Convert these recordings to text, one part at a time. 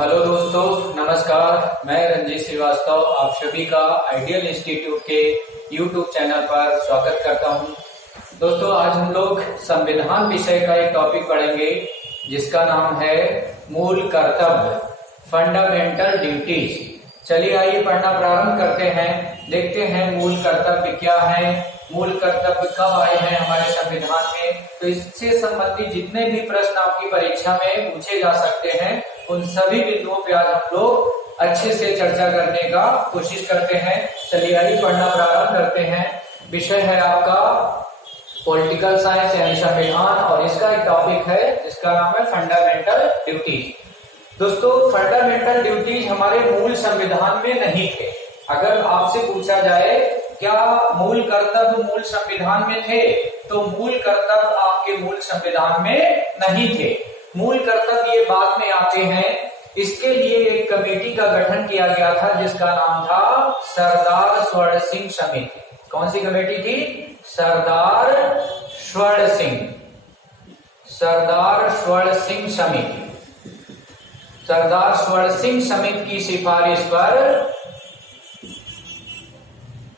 Hello दोस्तों, नमस्कार। मैं रंजीत श्रीवास्तव आप सभी का आइडियल इंस्टीट्यूट के यूट्यूब चैनल पर स्वागत करता हूं। दोस्तों, आज हम लोग संविधान विषय का एक टॉपिक पढ़ेंगे जिसका नाम है मूल कर्तव्य, फंडामेंटल ड्यूटीज। चलिए आइए पढ़ना प्रारंभ करते हैं। देखते हैं मूल कर्तव्य क्या है, मूल कर्तव्य कब आए हैं हमारे संविधान में। तो इससे संबंधित जितने भी प्रश्न आपकी परीक्षा में पूछे जा सकते हैं उन सभी बिंदुओं पे आज हम लोग अच्छे से चर्चा करने का कोशिश करते हैं। चलिए आइए पढ़ना प्रारंभ करते हैं। विषय है आपका पॉलिटिकल साइंस यानी संविधान और इसका एक टॉपिक है जिसका नाम है फंडामेंटल ड्यूटीज। दोस्तों, फंडामेंटल ड्यूटीज हमारे मूल संविधान में नहीं थे। अगर आपसे पूछा जाए क्या मूल कर्तव्य मूल संविधान में थे, तो मूल कर्तव्य आपके मूल संविधान में नहीं थे। मूल कर्तव्य ये बाद में आते हैं। इसके लिए एक कमेटी का गठन किया गया था जिसका नाम था सरदार स्वर्ण सिंह समिति। कौन सी कमेटी थी? सरदार स्वर्ण सिंह समिति। सरदार स्वर्ण सिंह समिति की सिफारिश पर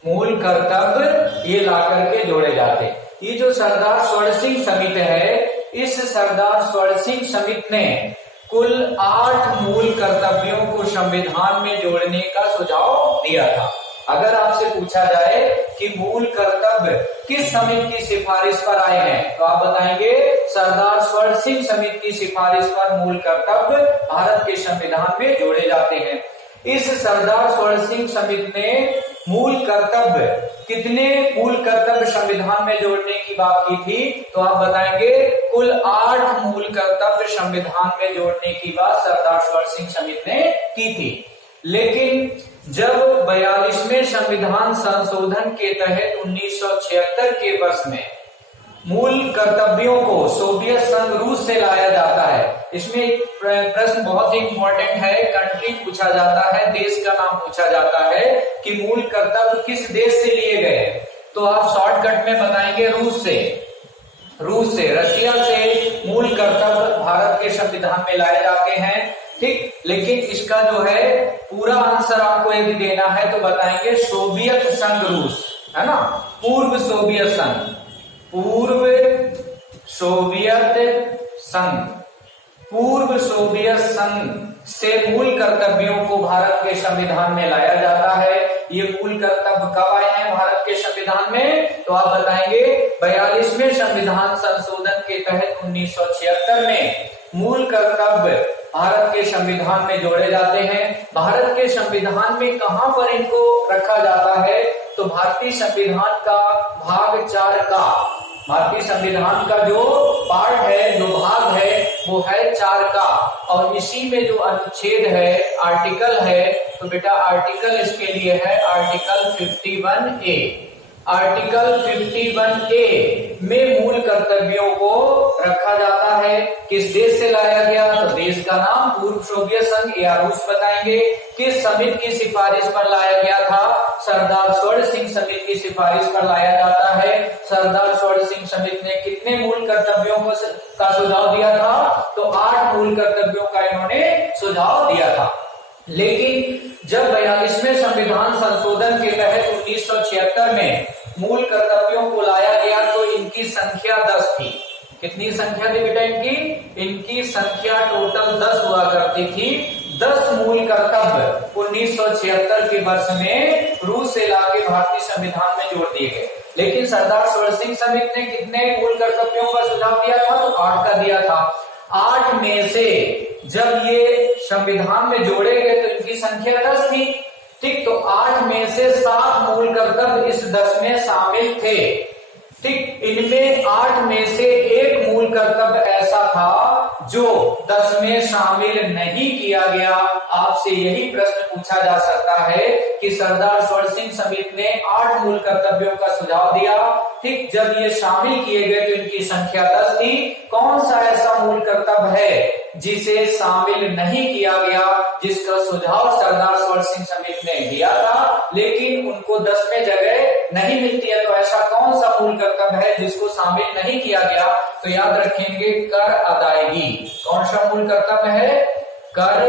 मूल कर्तव्य ये ला करके जोड़े जाते। ये जो सरदार स्वर्ण सिंह समिति है, इस सरदार स्वर्ण सिंह समिति ने कुल 8 मूल कर्तव्यों को संविधान में जोड़ने का सुझाव दिया था। अगर आपसे पूछा जाए कि मूल कर्तव्य किस समिति की सिफारिश पर आए हैं, तो आप बताएंगे सरदार स्वर्ण सिंह समिति की सिफारिश पर मूल कर्तव्य भारत के संविधान में जोड़े जाते हैं। इस सरदार स्वर्ण सिंह समिति ने मूल कर्तव्य, कितने मूल कर्तव्य संविधान में जोड़ने की बात की थी, तो आप बताएंगे कुल 8 मूल कर्तव्य संविधान में जोड़ने की बात सरदार स्वर्ण सिंह समिति ने की थी। लेकिन जब 42वें संविधान संशोधन के तहत 1976 के वर्ष में मूल कर्तव्यों को सोवियत संघ रूस से लाया जाता है। इसमें एक प्रश्न बहुत ही इंपॉर्टेंट है, कंट्री पूछा जाता है, देश का नाम पूछा जाता है कि मूल कर्तव्य किस देश से लिए गए, तो आप शॉर्टकट में बताएंगे रूस से, रशिया से मूल कर्तव्य भारत के संविधान में लाए जाते हैं। ठीक, लेकिन इसका जो है पूरा आंसर आपको यदि देना है तो बताएंगे सोवियत संघ रूस, है ना, पूर्व सोवियत संघ से मूल कर्तव्यों को भारत के संविधान में लाया जाता है। ये मूल कर्तव्य कब आए हैं भारत के संविधान में, तो आप बताएंगे 42वें संविधान संशोधन के तहत 1976 में मूल कर्तव्य भारत के संविधान में जोड़े जाते हैं। भारत के संविधान में कहां पर इनको रखा जाता है, तो भारतीय संविधान का भाग 4 का, भारतीय संविधान का जो पार्ट है, जो भाग है, वो है 4 का। और इसी में जो अनुच्छेद है, आर्टिकल है, तो बेटा आर्टिकल इसके लिए है आर्टिकल 51A। आर्टिकल 51A में मूल कर्तव्यों को रखा जाता है। किस देश से लाया गया, तो देश का नाम पूर्व सोवियत संघ या रूस बताएंगे। किस समिति की सिफारिश पर लाया गया था, सरदार स्वर्ण सिंह समिति की सिफारिश पर लाया जाता है। सरदार स्वर्ण सिंह समिति ने कितने मूल कर्तव्यों का सुझाव दिया था, तो 8 मूल कर्तव्यों का इन्होंने सुझाव दिया था। लेकिन जब 42वें संविधान संशोधन के तहत 1976 में मूल कर्तव्यों को लाया गया तो इनकी संख्या 10 थी। कितनी संख्या थी बेटा इनकी संख्या टोटल 10 हुआ करती थी। 10 मूल कर्तव्य 1976 के वर्ष में रूस से लाके भारतीय संविधान में जोड़ दिए गए। लेकिन सरदार स्वर्ण सिंह समिति ने कितने मूल कर्तव्यों का सुझाव दिया था, तो 8 का दिया था। 8 में से जब ये संविधान में जोड़े गए तो इनकी संख्या 10 थी। ठीक, तो 8 में से 7 मूल कर्तव्य इस 10 में शामिल थे। ठीक, इनमें 8 में से एक मूल कर्तव्य ऐसा था जो 10 में शामिल नहीं किया गया। आपसे यही प्रश्न पूछा जा सकता है कि सरदार स्वर्ण सिंह समिति ने 8 मूल कर्तव्यों का सुझाव दिया। ठीक, जब ये शामिल किए गए तो इनकी संख्या 10 थी। कौन सा ऐसा मूल कर्तव्य है जिसे शामिल नहीं किया गया, जिसका सुझाव सरदार सवर सिंह समित ने दिया था लेकिन उनको 10वें जगह नहीं मिलती है, तो ऐसा कौन सा मूल कर्तव्य है जिसको शामिल नहीं किया गया? तो याद रखेंगे कर अदायगी। कौन सा मूल कर्तव्य है? कर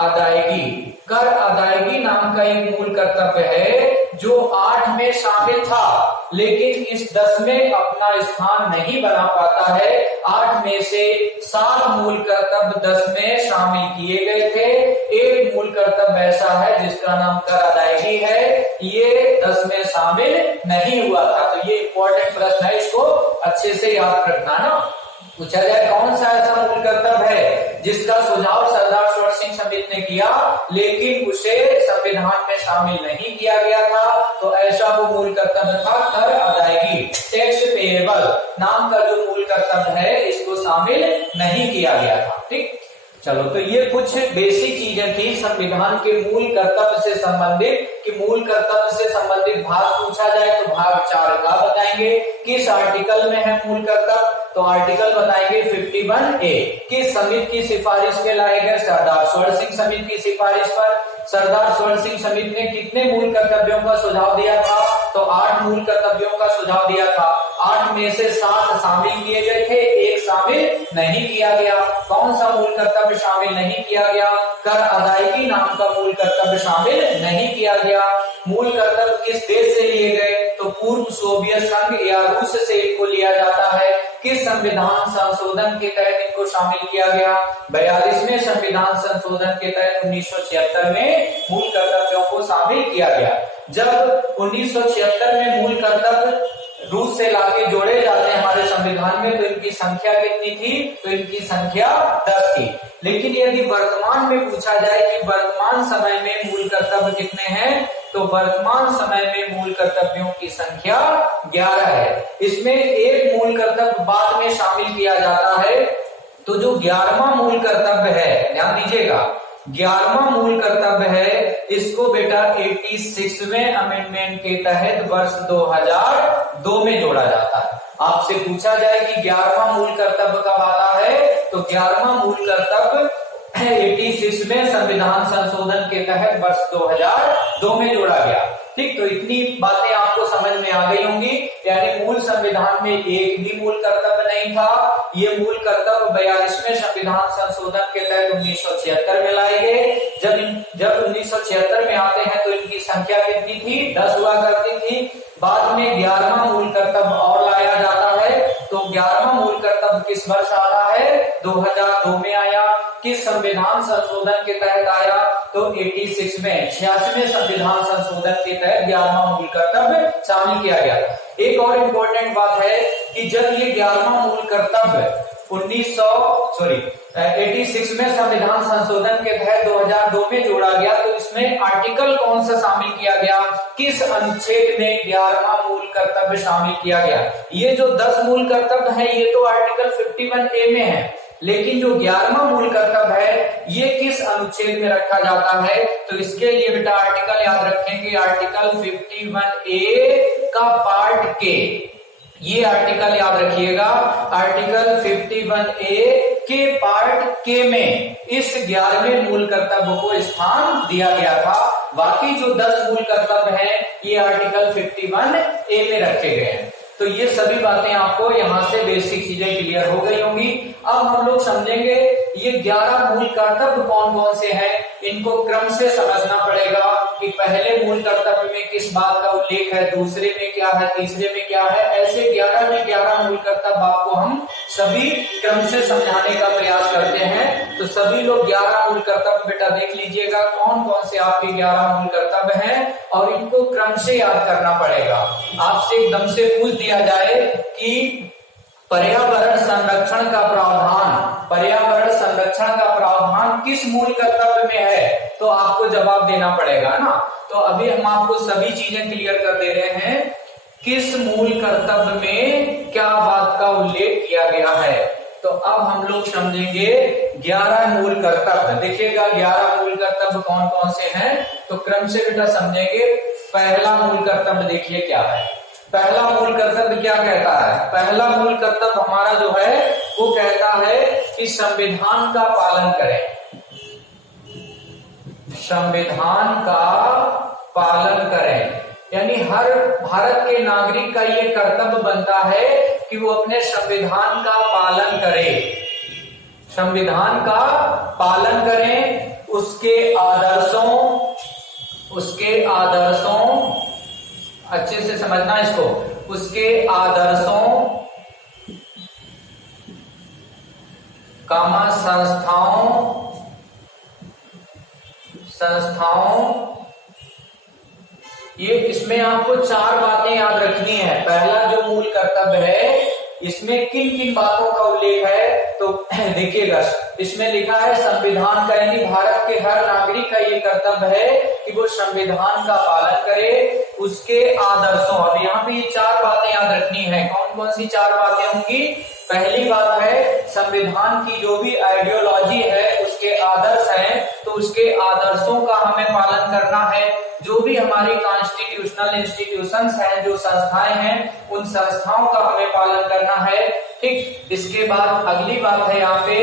अदायगी। कर अदायगी नाम का एक मूल कर्तव्य है जो 8 में शामिल था लेकिन इस 10 में अपना स्थान नहीं बना पाता है। 8 में से 7 मूल कर्तव्य 10 में शामिल किए गए थे। एक मूल कर्तव्य ऐसा है जिसका नाम कर अदायगी है, ये 10 में शामिल नहीं हुआ था। तो ये इंपॉर्टेंट प्रश्न है, इसको अच्छे से याद रखना ना। पूछा जाए कौन सा ऐसा मूल कर्तव्य है जिसका सुझाव सरदार सवर सिंह समित ने किया लेकिन उसे संविधान में शामिल नहीं किया गया था, तो ऐसा वो मूल कर्तव्य था कर अदायगी। टैक्स पेएबल नाम का जो मूल कर्तव्य है इसको शामिल नहीं किया गया था। ठीक, चलो तो ये कुछ बेसिक चीजें थी संविधान के मूल कर्तव्य से संबंधित। कि मूल कर्तव्य से संबंधित भाग पूछा जाए तो भाग 4 का बताएंगे। किस आर्टिकल में है मूल कर्तव्य? तो आर्टिकल बताएंगे 51A। किस समिति की सिफारिश में लाए गए? सरदार सवर सिंह समिति की सिफारिश पर। सरदार सवर सिंह समिति ने कितने मूल कर्तव्यों का सुझाव दिया था? तो 8 मूल कर्तव्यों का सुझाव दिया था। 8 में से 7 शामिल किए गए थे, एक शामिल नहीं किया गया। कौन सा मूल कर्तव्य शामिल नहीं किया गया? कर अदायगी नाम का मूल कर्तव्य शामिल नहीं किया गया। मूल कर्तव्य किस देश से लिए गए? तो पूर्व सोवियत संघ या रूस से इनको लिया जाता है। किस संविधान संशोधन के तहत इनको शामिल किया गया? 42वें संविधान संशोधन के तहत 1976 में मूल कर्तव्यों को शामिल किया गया। जब 1976 में मूल कर्तव्य रूस से लाके जोड़े जाते हैं हमारे संविधान में, तो इनकी संख्या कितनी थी? तो इनकी संख्या 10 थी। लेकिन यदि वर्तमान में पूछा जाए कि वर्तमान समय में मूल कर्तव्य कितने हैं, तो वर्तमान समय में मूल कर्तव्यों की संख्या 11 है। इसमें एक मूल कर्तव्य बाद में शामिल किया जाता है। तो जो 11वां मूल कर्तव्य है, ध्यान दीजिएगा, 11वां मूल कर्तव्य है, इसको बेटा 86वें अमेंडमेंट के तहत वर्ष 2002 में जोड़ा जाता है। आपसे पूछा जाए कि 11वां मूल कर्तव्य कब आता है, तो 11वां मूल कर्तव्य 86वें संविधान संशोधन के तहत वर्ष 2002 में जोड़ा गया। ठीक, तो इतनी बातें आपको समझ में आ गई होंगी। यानी मूल संविधान में एक भी मूल कर्तव्य नहीं था। ये मूल कर्तव्य 42वें संविधान संशोधन के तहत 1976 में लाए गए। जब 1976 में आते हैं तो इनकी संख्या कितनी थी? 10 हुआ करती थी। बाद में 11वां मूल कर्तव्य और लाया जाता है। तो 11वां मूल कर्तव्य किस वर्ष आता है? 2002 में आया। किस संविधान संशोधन के तहत आया? तो 86वें संविधान संशोधन के तहत 11वां मूल कर्तव्य शामिल किया गया। एक और इम्पोर्टेंट बात है कि जब ये 11वां मूल कर्तव्य 86वें संविधान संशोधन के तहत 2002 में जोड़ा गया, तो इसमें आर्टिकल कौन सा शामिल किया गया? किस अनुच्छेद में 11वां मूल कर्तव्य शामिल किया गया? ये जो 10 मूल कर्तव्य है ये तो आर्टिकल 51A में है, लेकिन जो 11वां मूल कर्तव्य है ये किस अनुच्छेद में रखा जाता है? तो इसके लिए बेटा आर्टिकल याद रखेंगे, आर्टिकल 51A का पार्ट के। ये आर्टिकल याद रखिएगा, आर्टिकल 51A के पार्ट के में इस 11वें मूल कर्तव्य को स्थान दिया गया था। बाकी जो 10 मूल कर्तव्य हैं ये आर्टिकल 51A में रखे गए हैं। तो ये सभी बातें आपको यहाँ से बेसिक चीजें क्लियर हो गई होंगी। अब हम लोग समझेंगे ये 11 मूल कर्तव्य कौन कौन से हैं, इनको क्रम से समझना पड़ेगा कि पहले मूल कर्तव्य में किस बात का उल्लेख है, दूसरे में क्या है, तीसरे में क्या है। ऐसे 11 में 11 मूल कर्तव्य आपको हम सभी क्रम से समझाने का प्रयास करते हैं। तो सभी लोग 11 मूल कर्तव्य बेटा देख लीजिएगा कौन कौन से आपके 11 मूल कर्तव्य हैं, और इनको क्रम से याद करना पड़ेगा। आपसे एकदम से पूछ दिया जाए कि पर्यावरण संरक्षण का प्रावधान किस मूल कर्तव्य में है, तो आपको जवाब देना पड़ेगा ना। तो अभी हम आपको सभी चीजें क्लियर कर दे रहे हैं, किस मूल कर्तव्य में क्या बात का उल्लेख किया गया है। तो अब हम लोग समझेंगे 11 मूल कर्तव्य। देखिएगा 11 मूल कर्तव्य कौन कौन से हैं, तो क्रम से बेटा समझेंगे। पहला मूल कर्तव्य देखिए क्या है, पहला मूल कर्तव्य क्या कहता है? पहला मूल कर्तव्य हमारा जो है वो कहता है कि संविधान का पालन करें। संविधान का पालन करें, यानी हर भारत के नागरिक का ये कर्तव्य बनता है कि वो अपने संविधान का पालन करे। संविधान का पालन करें, उसके आदर्शों अच्छे से समझना इसको, उसके आदर्शों कामा संस्थाओं ये इसमें आपको 4 बातें याद रखनी है। पहला जो मूल कर्तव्य है इसमें किन किन बातों का उल्लेख है तो देखिएगा, इसमें लिखा है संविधान का, यानी भारत के हर नागरिक का ये कर्तव्य है कि वो संविधान का पालन करे, उसके आदर्शों। अब यहाँ पे ये 4 बातें याद रखनी है। कौन कौन सी 4 बातें होंगी? पहली बात है संविधान की जो भी आइडियोलॉजी है, उसके आदर्श हैं, तो उसके आदर्शों का हमें पालन करना है। जो भी हमारी कॉन्स्टिट्यूशनल इंस्टीट्यूशंस हैं, जो संस्थाएं हैं, उन संस्थाओं का हमें पालन करना है। ठीक, इसके बाद अगली बात है यहाँ पे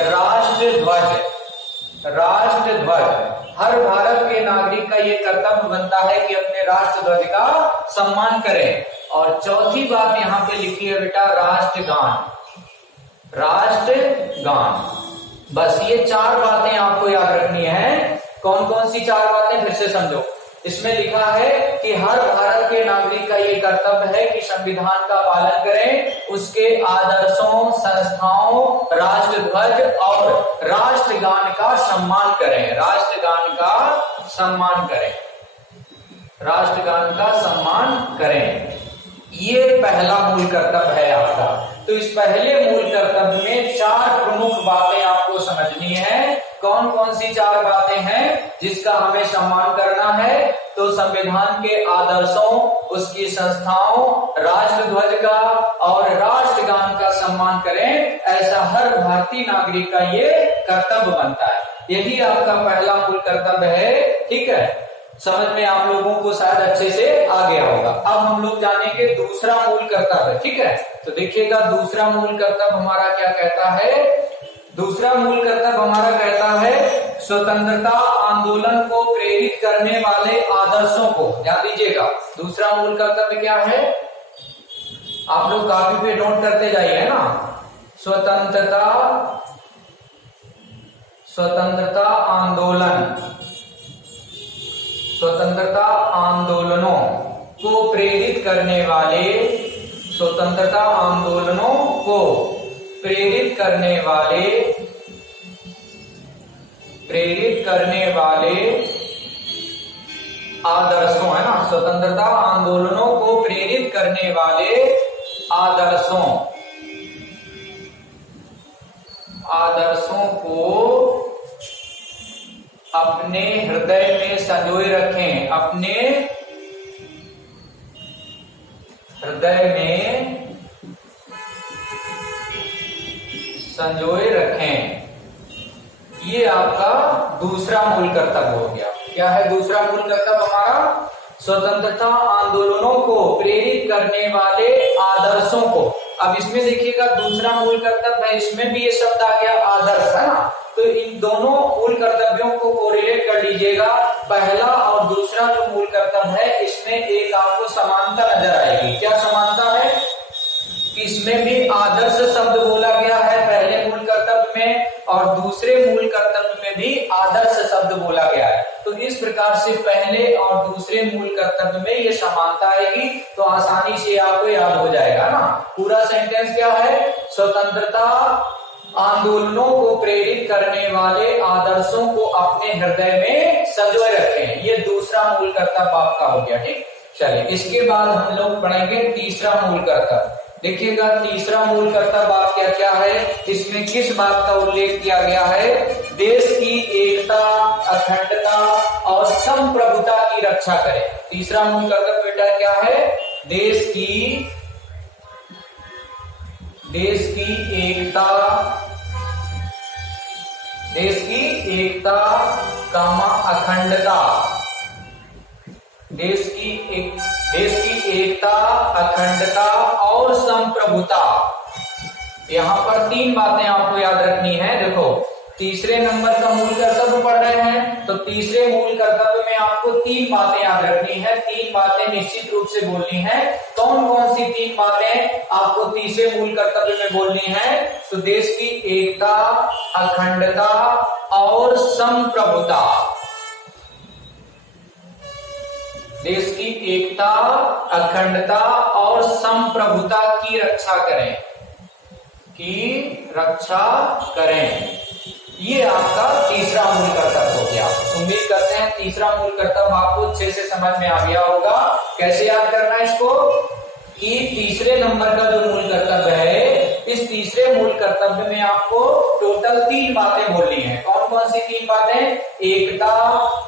राष्ट्र ध्वज। हर भारत के नागरिक का ये कर्तव्य बनता है कि अपने राष्ट्र ध्वज का सम्मान करें। और चौथी बात यहाँ पे लिखी है बेटा राष्ट्रगान। बस ये 4 बातें आपको याद रखनी है। कौन कौन सी 4 बातें फिर से समझो। इसमें लिखा है कि हर भारत के नागरिक का ये कर्तव्य है कि संविधान का पालन करें, उसके आदर्शों, संस्थाओं, राष्ट्र ध्वज और राष्ट्रगान का सम्मान करें। राष्ट्रगान का सम्मान करें। ये पहला मूल कर्तव्य है आपका। तो इस पहले मूल कर्तव्य में 4 प्रमुख बातें आपको समझनी है। कौन कौन सी 4 बातें हैं जिसका हमें सम्मान करना है? तो संविधान के आदर्शों, उसकी संस्थाओं, राष्ट्र ध्वज का और राष्ट्रगान का सम्मान करें। ऐसा हर भारतीय नागरिक का ये कर्तव्य बनता है। यही आपका पहला मूल कर्तव्य है। ठीक है, समझ में आप लोगों को शायद अच्छे से आ गया होगा। अब हम लोग जानेंगे दूसरा मूल कर्तव्य। ठीक है, तो देखिएगा दूसरा मूल कर्तव्य हमारा क्या कहता है। दूसरा मूल कर्तव्य हमारा कहता है स्वतंत्रता आंदोलन को प्रेरित करने वाले आदर्शों को। ध्यान दीजिएगा, दूसरा मूल कर्तव्य क्या है? आप लोग कापी पे नोट करते जाइए ना। स्वतंत्रता आंदोलनों को प्रेरित करने वाले, स्वतंत्रता आंदोलनों को प्रेरित करने वाले आदर्शों, है ना, स्वतंत्रता आंदोलनों को प्रेरित करने वाले आदर्शों को अपने हृदय में संजोए रखें। अपने हृदय में संजोए रखें। ये आपका दूसरा मूल कर्तव्य हो गया। क्या है दूसरा मूल कर्तव्य हमारा? स्वतंत्रता आंदोलनों को प्रेरित करने वाले आदर्शों को। अब इसमें देखिएगा दूसरा मूल कर्तव्य है, इसमें भी ये शब्द आ गया आदर्श, है ना। तो इन दोनों मूल कर्तव्यों को कोरिलेट कर लीजिएगा। पहला और दूसरा जो मूल कर्तव्य है इसमें एक आपको समानता नजर आएगी। क्या समानता है? इसमें भी आदर्श शब्द बोला गया है पहले मूल कर्तव्य में, और दूसरे मूल कर्तव्य में भी आदर्श शब्द बोला गया है। तो इस प्रकार से पहले और दूसरे मूल कर्तव्य में ये समानता आएगी, तो आसानी से आपको याद हो जाएगा ना। पूरा सेंटेंस क्या है? स्वतंत्रता आंदोलनों को प्रेरित करने वाले आदर्शों को अपने हृदय में संजोए रखें। ये दूसरा मूल कर्तव्य आपका हो गया। ठीक, चलिए इसके बाद हम लोग पढ़ेंगे तीसरा मूल कर्तव्य। देखिएगा तीसरा मूल कर्तव्य आप क्या क्या है, इसमें किस बात का उल्लेख किया गया है? देश की एकता, अखंडता और संप्रभुता की रक्षा करें। तीसरा मूल कर्तव्य बेटा क्या है? देश की एकता कामा अखंडता, देश की एकता, अखंडता और संप्रभुता। यहाँ पर 3 बातें आपको याद रखनी है। देखो, तीसरे नंबर का मूल कर्तव्य पढ़ रहे हैं, तो तीसरे मूल कर्तव्य में आपको 3 बातें याद रखनी है। 3 बातें निश्चित रूप से बोलनी है। कौन कौन सी 3 बातें आपको तीसरे मूल कर्तव्य में बोलनी है? तो देश की एकता, अखंडता और संप्रभुता। देश की एकता, अखंडता और संप्रभुता की रक्षा करें, ये आपका तीसरा मूल कर्तव्य हो गया। उम्मीद करते हैं तीसरा मूल कर्तव्य आपको अच्छे से समझ में आ गया होगा। कैसे याद करना है इसको? कि तीसरे नंबर का जो मूल कर्तव्य है, इस तीसरे मूल कर्तव्य में आपको टोटल 3 बातें बोलनी है। कौन कौन सी 3 बातें? एकता,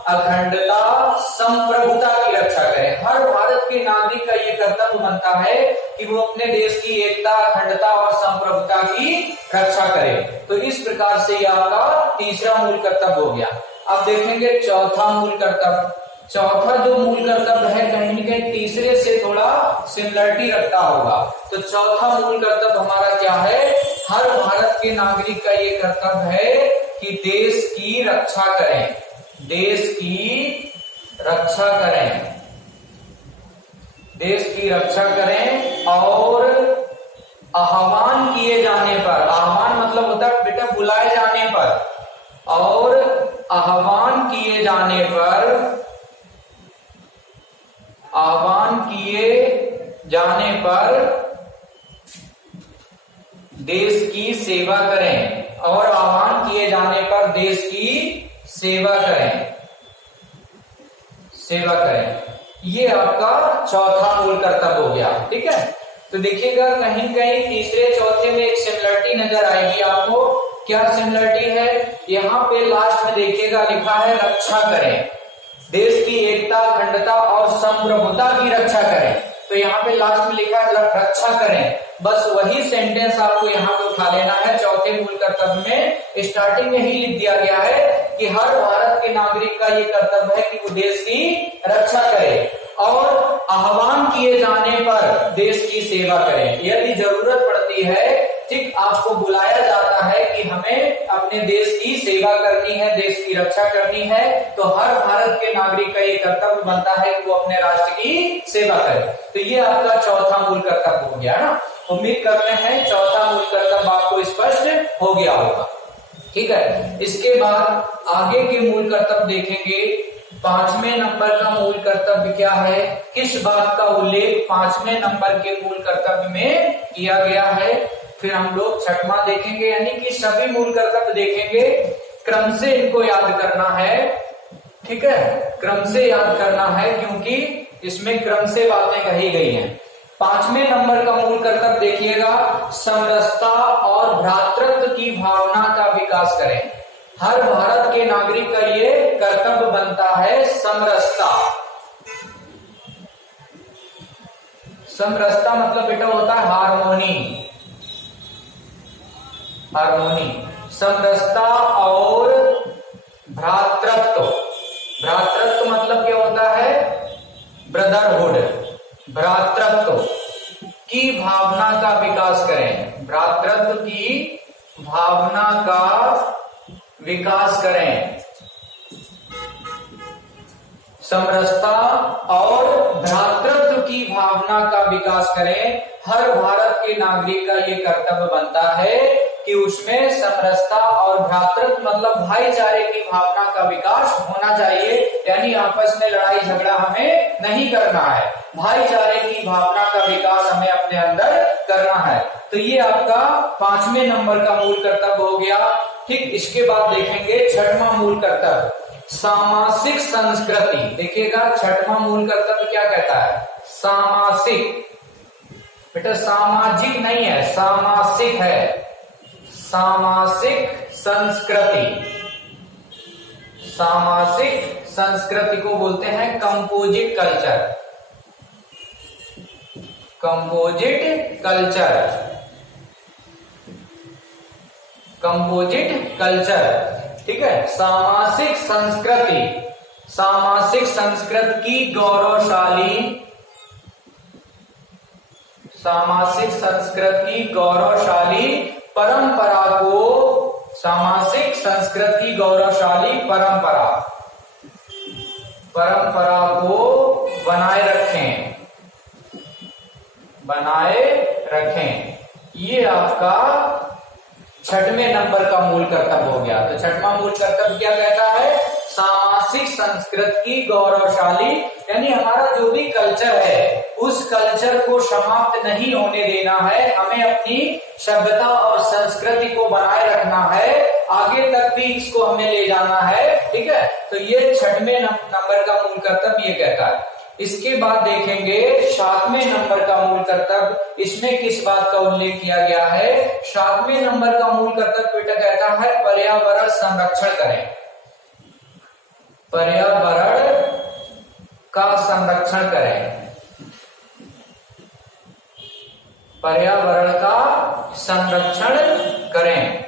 अखंडता, संप्रभुता की रक्षा करें। हर भारत के नागरिक का ये कर्तव्य बनता है कि वो अपने देश की एकता, अखंडता और संप्रभुता की रक्षा करे। तो इस प्रकार से ये आपका तीसरा मूल कर्तव्य हो गया। अब देखेंगे चौथा मूल कर्तव्य। चौथा जो मूल कर्तव्य है, कहीं न कहीं तीसरे से थोड़ा सिमिलरिटी रखता होगा। तो चौथा मूल कर्तव्य हमारा क्या है? हर भारत के नागरिक का ये कर्तव्य है कि देश की रक्षा करें, देश की रक्षा करें, देश की रक्षा करें और आह्वान किए जाने पर, आह्वान मतलब होता है बेटा बुलाए जाने पर, और आह्वान किए जाने पर, आह्वान किए जाने पर देश की सेवा करें, और आह्वान किए जाने पर देश की सेवा करें, सेवा करें। ये आपका चौथा मूल कर्तव्य हो गया। ठीक है, तो देखिएगा कहीं कहीं तीसरे चौथे में एक सिमिलरिटी नजर आएगी आपको। क्या सिमिलरिटी है? यहाँ पे लास्ट में देखिएगा लिखा है रक्षा करें, देश की एकता, अखंडता और संप्रभुता की रक्षा करें। तो यहाँ पे लास्ट में लिखा है रक्षा करें। बस वही सेंटेंस आपको यहाँ पे उठा लेना है। चौथे मूल कर्तव्य में स्टार्टिंग में ही लिख दिया गया है कि हर भारत के नागरिक का ये कर्तव्य है कि वो देश की रक्षा करे और आह्वान किए जाने पर देश की सेवा करें। यदि जरूरत पड़ती है, ठीक, आपको बुलाया जाता है कि हमें अपने देश की सेवा करनी है, देश की रक्षा करनी है, तो हर भारत के नागरिक का ये कर्तव्य बनता है कि वो अपने राष्ट्र की सेवा करे। तो ये आपका चौथा मूल कर्तव्य हो गया ना। उम्मीद करते हैं चौथा मूल कर्तव्य आपको स्पष्ट हो गया होगा। ठीक है, इसके बाद आगे के मूल कर्तव्य देखेंगे। 5वें नंबर का मूल कर्तव्य क्या है? किस बात का उल्लेख 5वें नंबर के मूल कर्तव्य में किया गया है? फिर हम लोग 6वां देखेंगे, यानी कि सभी मूल कर्तव्य देखेंगे। क्रम से इनको याद करना है। ठीक है, क्रम से याद करना है क्योंकि इसमें क्रम से बातें कही गई हैं। 5वें नंबर का मूल कर्तव्य देखिएगा, समरसता और भ्रातृत्व की भावना का विकास करें। हर भारत के नागरिक का ये कर्तव्य बनता है समरसता। समरसता मतलब बेटा होता है हार्मोनी, हार्मोनी। समरसता और भ्रातृत्व, भ्रातृत्व मतलब क्या होता है? ब्रदरहुड। भ्रातृत्व की भावना का विकास करें, भ्रातृत्व की भावना का विकास करें। समरसता और भ्रातृत्व की भावना का विकास करें। हर भारत के नागरिक का ये कर्तव्य बनता है कि उसमें समरसता और भ्रातृत्व मतलब भाईचारे की भावना का विकास होना चाहिए। यानी आपस में लड़ाई झगड़ा हमें नहीं करना है, भाईचारे की भावना का विकास हमें अपने अंदर करना है। तो ये आपका 5वें नंबर का मूल कर्तव्य हो गया। ठीक, इसके बाद देखेंगे 6वां मूल कर्तव्य, सामाजिक संस्कृति। देखिएगा 6वां मूल कर्तव्य क्या कहता है? सामाजिक। बेटा सामाजिक नहीं है, सामाजिक है। सामाजिक संस्कृति, सामाजिक संस्कृति को बोलते हैं composite culture, composite culture, composite culture. ठीक है, सामाजिक संस्कृति, सामाजिक संस्कृति की गौरवशाली सामाजिक संस्कृति गौरवशाली परंपरा को, सामाजिक संस्कृति गौरवशाली परंपरा को बनाए रखें। ये आपका छठवें नंबर का मूल कर्तव्य हो गया। तो छठवां मूल कर्तव्य क्या कहता है? सामाजिक संस्कृति गौरवशाली, यानी हमारा जो भी कल्चर है उस कल्चर को समाप्त नहीं होने देना है, हमें अपनी सभ्यता और संस्कृति को बनाए रखना है, आगे तक भी इसको हमें ले जाना है। ठीक है, तो ये छठवें नंबर का मूल कर्तव्य ये कहता है। इसके बाद देखेंगे 7वें नंबर का मूल कर्तव्य, इसमें किस बात का उल्लेख किया गया है? 7वें नंबर का मूल कर्तव्य बेटा कहता है पर्यावरण संरक्षण करें, पर्यावरण का संरक्षण करें, पर्यावरण का संरक्षण करें।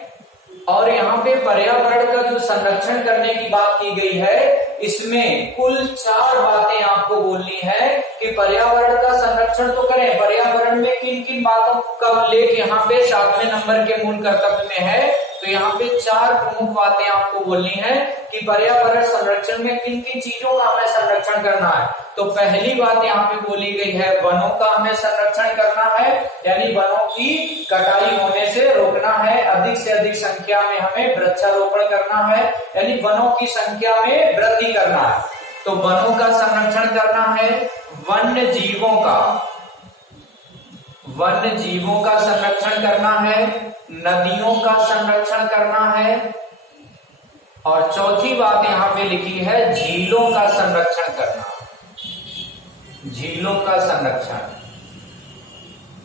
और यहाँ पे पर्यावरण का जो संरक्षण करने की बात की गई है, इसमें कुल 4 बातें आपको बोलनी है कि पर्यावरण का संरक्षण तो करें। पर्यावरण में किन किन बातों का उल्लेख यहाँ पे 7वें नंबर के मूल कर्तव्य में है? तो यहाँ पे 4 प्रमुख बातें आपको बोलनी है कि पर्यावरण संरक्षण में किन किन चीजों का हमें संरक्षण करना है। तो पहली बात यहाँ पे बोली गई है वनों का हमें संरक्षण करना है, यानी वनों की कटाई होने से रोकना है, अधिक से अधिक संख्या में हमें वृक्षारोपण करना है, यानी वनों की संख्या में वृद्धि करना है। तो वनों का संरक्षण करना है, वन्य जीवों का संरक्षण करना है, नदियों का संरक्षण करना है, और चौथी बात यहाँ पे लिखी है झीलों का संरक्षण करना, झीलों का संरक्षण।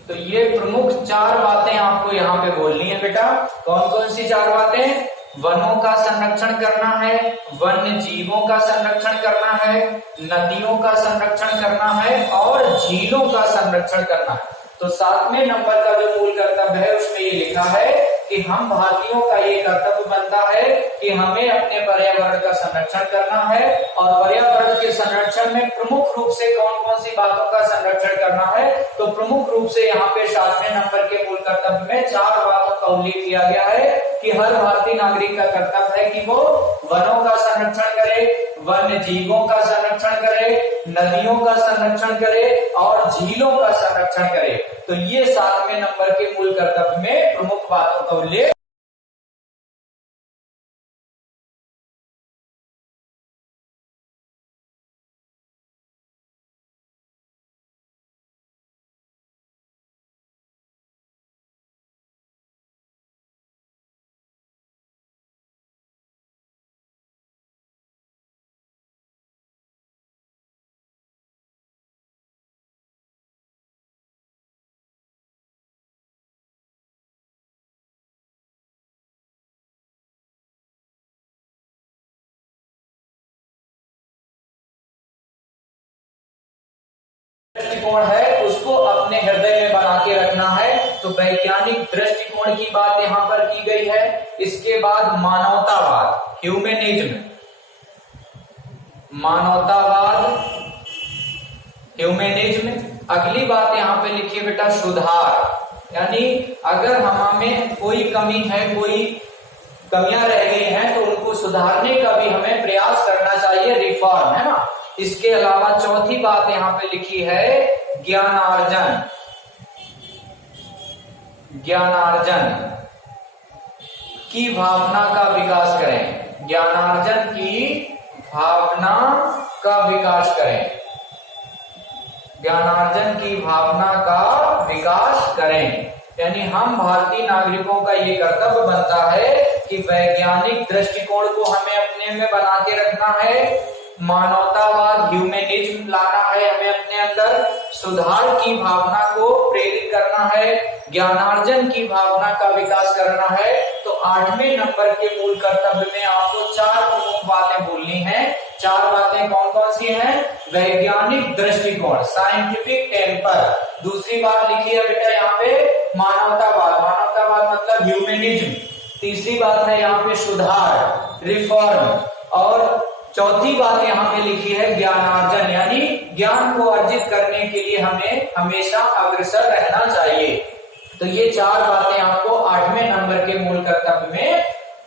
तो ये प्रमुख 4 बातें आपको यहाँ पे बोलनी है बेटा। कौन कौन सी 4 बातें? वनों का संरक्षण करना है, वन्य जीवों का संरक्षण करना है, नदियों का संरक्षण करना है, और झीलों का संरक्षण करना है। तो 7वें नंबर का जो मूल कर्तव्य है उसमें ये लिखा है कि हम भारतीयों का ये कर्तव्य बनता है कि हमें अपने पर्यावरण का संरक्षण करना है। और पर्यावरण के संरक्षण में प्रमुख रूप से कौन कौन सी बातों का संरक्षण करना है? तो प्रमुख रूप से यहाँ पे 7वें नंबर के मूल कर्तव्य में 4 बातों का उल्लेख किया गया है कि हर भारतीय नागरिक का कर्तव्य है कि वो वनों का संरक्षण करे, वन्य जीवों का संरक्षण करे, नदियों का संरक्षण करे, और झीलों का संरक्षण करे। तो ये 7वें नंबर के मूल कर्तव्य में प्रमुख बातों का उल्लेख। दृष्टिकोण है उसको अपने हृदय में बना के रखना है। तो वैज्ञानिक दृष्टिकोण की बात यहाँ पर की गई है। इसके बाद मानवतावाद, ह्यूमनिज्म, मानवतावाद, ह्यूमनिज्म। अगली बात यहाँ पे लिखिए बेटा सुधार, यानी अगर हमें कोई कमी है, कोई कमियां रह गई हैं तो उनको सुधारने का भी हमें प्रयास करना चाहिए, रिफॉर्म, है ना। इसके अलावा चौथी बात यहाँ पे लिखी है ज्ञानार्जन, ज्ञानार्जन की भावना का विकास करें, ज्ञानार्जन की भावना का विकास करें, ज्ञानार्जन की भावना का विकास करें। यानी हम भारतीय नागरिकों का ये कर्तव्य बनता है कि वैज्ञानिक दृष्टिकोण को हमें अपने में बना के रखना है, मानवतावाद, ह्यूमनिज्म लाना है हमें अपने अंदर, सुधार की भावना को प्रेरित करना है, ज्ञानार्जन की भावना का विकास करना है। तो 8वें नंबर के मूल कर्तव्य में आपको 4 प्रमुख बातें बोलनी हैं। 4 बातें कौन कौन सी हैं? वैज्ञानिक दृष्टिकोण, साइंटिफिक टेम्पर। दूसरी बात लिखी है बेटा यहाँ पे मानवतावाद, मानवतावाद मतलब ह्यूमनिज्म। तीसरी बात है यहाँ पे सुधार, रिफॉर्म। और चौथी बात यहाँ पे लिखी है ज्ञानार्जन, यानी ज्ञान को अर्जित करने के लिए हमें हमेशा अग्रसर रहना चाहिए। तो ये 4 बातें आपको 8वें नंबर के मूल कर्तव्य में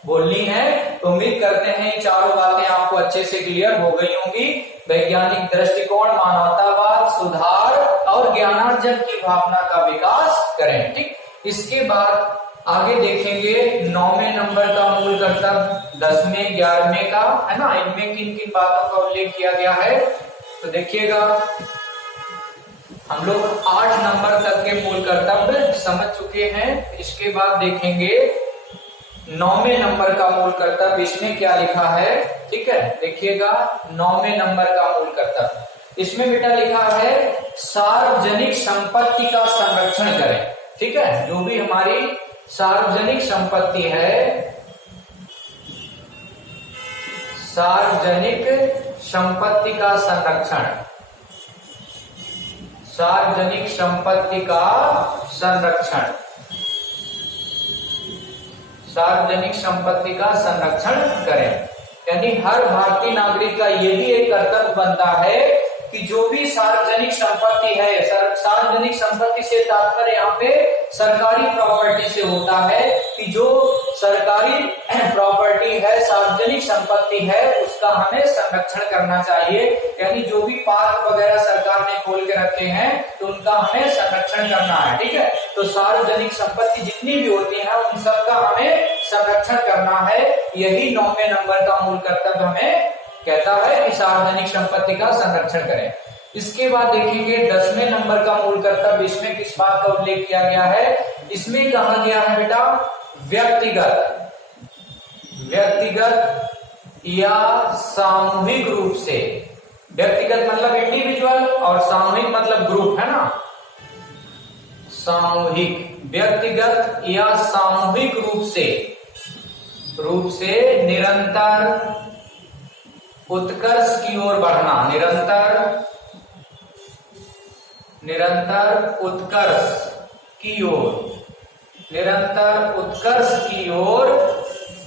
बोलनी है। तो उम्मीद करते हैं ये चारों बातें आपको अच्छे से क्लियर हो गई होंगी। वैज्ञानिक दृष्टिकोण, मानवतावाद, सुधार और ज्ञानार्जन की भावना का विकास करें। ठीक, इसके बाद आगे देखेंगे 9वें नंबर का मूल कर्तव्य, 10वें 11वें का, है ना, इनमें किन किन बातों का उल्लेख किया गया है। तो देखिएगा हम लोग 8 नंबर तक के मूल कर्तव्य समझ चुके हैं। इसके बाद देखेंगे 9वें नंबर का मूल कर्तव्य, इसमें क्या लिखा है। ठीक है, देखिएगा 9वें नंबर का मूल कर्तव्य, इसमें बेटा लिखा है सार्वजनिक संपत्ति का संरक्षण करें। ठीक है, जो भी हमारी सार्वजनिक संपत्ति है, सार्वजनिक संपत्ति का संरक्षण, सार्वजनिक संपत्ति का संरक्षण, सार्वजनिक संपत्ति का संरक्षण करें। यानी हर भारतीय नागरिक का ये भी एक कर्तव्य बनता है कि जो भी सार्वजनिक संपत्ति है, सार्वजनिक संपत्ति से तात्पर्य यहाँ पे सरकारी प्रॉपर्टी से होता है, कि जो सरकारी प्रॉपर्टी है, सार्वजनिक संपत्ति है, उसका हमें संरक्षण करना चाहिए। यानी जो भी पार्क वगैरह सरकार ने खोल के रखे हैं तो उनका हमें संरक्षण करना है। ठीक है, तो सार्वजनिक संपत्ति जितनी भी होती है उन सबका हमें संरक्षण करना है। यही 9वें नंबर का मूल कर्तव्य हमें कहता है कि सार्वजनिक संपत्ति का संरक्षण करें। इसके बाद देखेंगे 10वें नंबर का मूल कर्तव्य, इसमें किस बात का उल्लेख किया गया है। इसमें कहा गया है बेटा व्यक्तिगत, व्यक्तिगत या सामूहिक रूप से, व्यक्तिगत मतलब इंडिविजुअल और सामूहिक मतलब ग्रुप, है ना, सामूहिक, व्यक्तिगत या सामूहिक रूप से निरंतर उत्कर्ष की ओर बढ़ना, निरंतर उत्कर्ष की ओर, निरंतर उत्कर्ष की ओर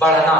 बढ़ना।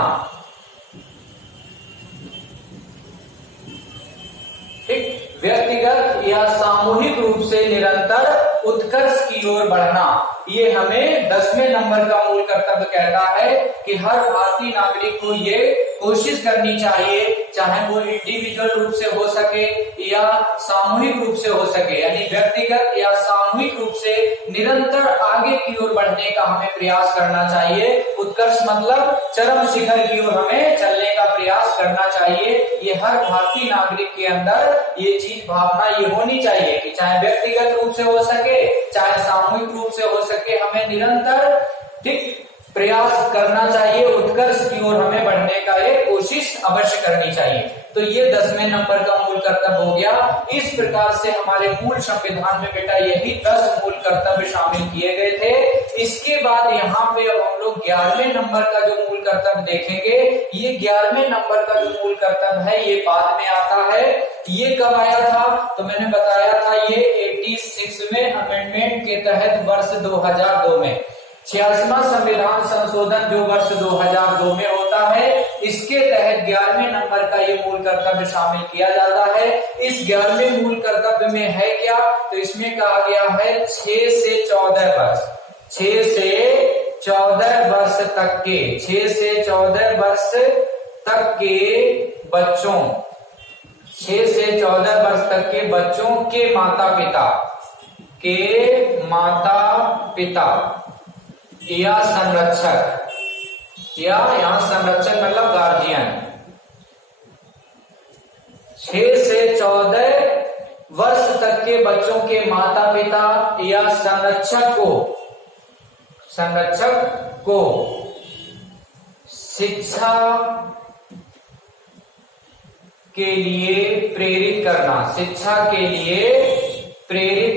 ठीक, व्यक्तिगत या सामूहिक रूप से निरंतर उत्कर्ष की ओर बढ़ना, ये हमें 10वें नंबर का मूल कर्तव्य कहता है कि हर भारतीय नागरिक को ये कोशिश करनी चाहिए, चाहे वो इंडिविजुअल रूप से हो सके या सामूहिक रूप से हो सके, यानी व्यक्तिगत या सामूहिक रूप से निरंतर आगे की ओर बढ़ने का हमें प्रयास करना चाहिए। उत्कर्ष मतलब चरम शिखर की ओर हमें चलने का प्रयास करना चाहिए। ये हर भारतीय नागरिक के अंदर ये चीज, भावना ये होनी चाहिए कि चाहे व्यक्तिगत रूप से हो सके, चाहे सामूहिक रूप से हो सके, हमें निरंतर ठीक प्रयास करना चाहिए, उत्कर्ष की ओर हमें बढ़ने का एक कोशिश अवश्य करनी चाहिए। तो ये 10वें नंबर का मूल कर्तव्य हो गया। इस प्रकार से हमारे मूल संविधान में बेटा यही 10 मूल कर्तव्य शामिल किए गए थे। इसके बाद यहाँ पे अब हम लोग 11वें नंबर का जो मूल कर्तव्य देखेंगे। ये 11वें नंबर का जो मूल कर्तव्य है ये बाद में आता है। ये कब आया था तो मैंने बताया था ये 86वें अमेंडमेंट के तहत वर्ष 2002 में, 86वां संविधान संशोधन जो वर्ष 2002 में होता है, इसके तहत 11वें नंबर का ये मूल कर्तव्य शामिल किया जाता है। इस 11वें मूल कर्तव्य में है क्या, तो इसमें कहा गया है 6 से 14 वर्ष, 6 से 14 वर्ष तक के, 6 से 14 वर्ष तक के बच्चों, 6 से 14 वर्ष तक के बच्चों के माता पिता या संरक्षक, या यहाँ संरक्षक मतलब गार्जियन, 6 से 14 वर्ष तक के बच्चों के माता पिता या संरक्षक को शिक्षा के लिए प्रेरित करना, शिक्षा के लिए प्रेरित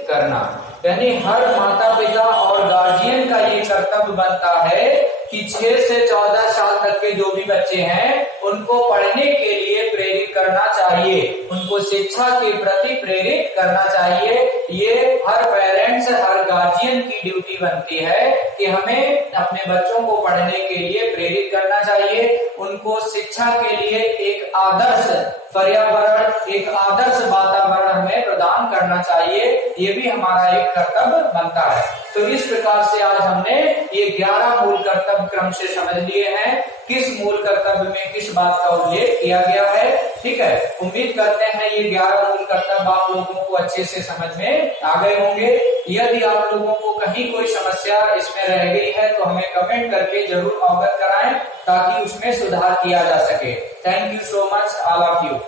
करना। यानी हर माता पिता और गार्जियन का ये कर्तव्य बनता है कि 6 से 14 साल तक के जो भी बच्चे हैं उनको पढ़ने के लिए प्रेरित करना चाहिए, उनको शिक्षा के प्रति प्रेरित करना चाहिए। ये हर पेरेंट्स, हर गार्जियन की ड्यूटी बनती है कि हमें अपने बच्चों को पढ़ने के लिए प्रेरित करना चाहिए, उनको शिक्षा के लिए एक आदर्श पर्यावरण, एक आदर्श वातावरण हमें प्रदान करना चाहिए। ये भी हमारा एक कर्तव्य बनता है। तो इस प्रकार से आज हमने ये 11 मूल कर्तव्य क्रम से समझ लिए हैं, किस मूल कर्तव्य में किस बात का उल्लेख किया गया है। ठीक है, उम्मीद करते हैं ये 11 मूल कर्तव्य आप लोगों को अच्छे से समझ में आ गए होंगे। यदि आप लोगों को कहीं कोई समस्या इसमें रह गई है तो हमें कमेंट करके जरूर अवगत कराएं ताकि उसमें सुधार किया जा सके। Thank you so much all of you.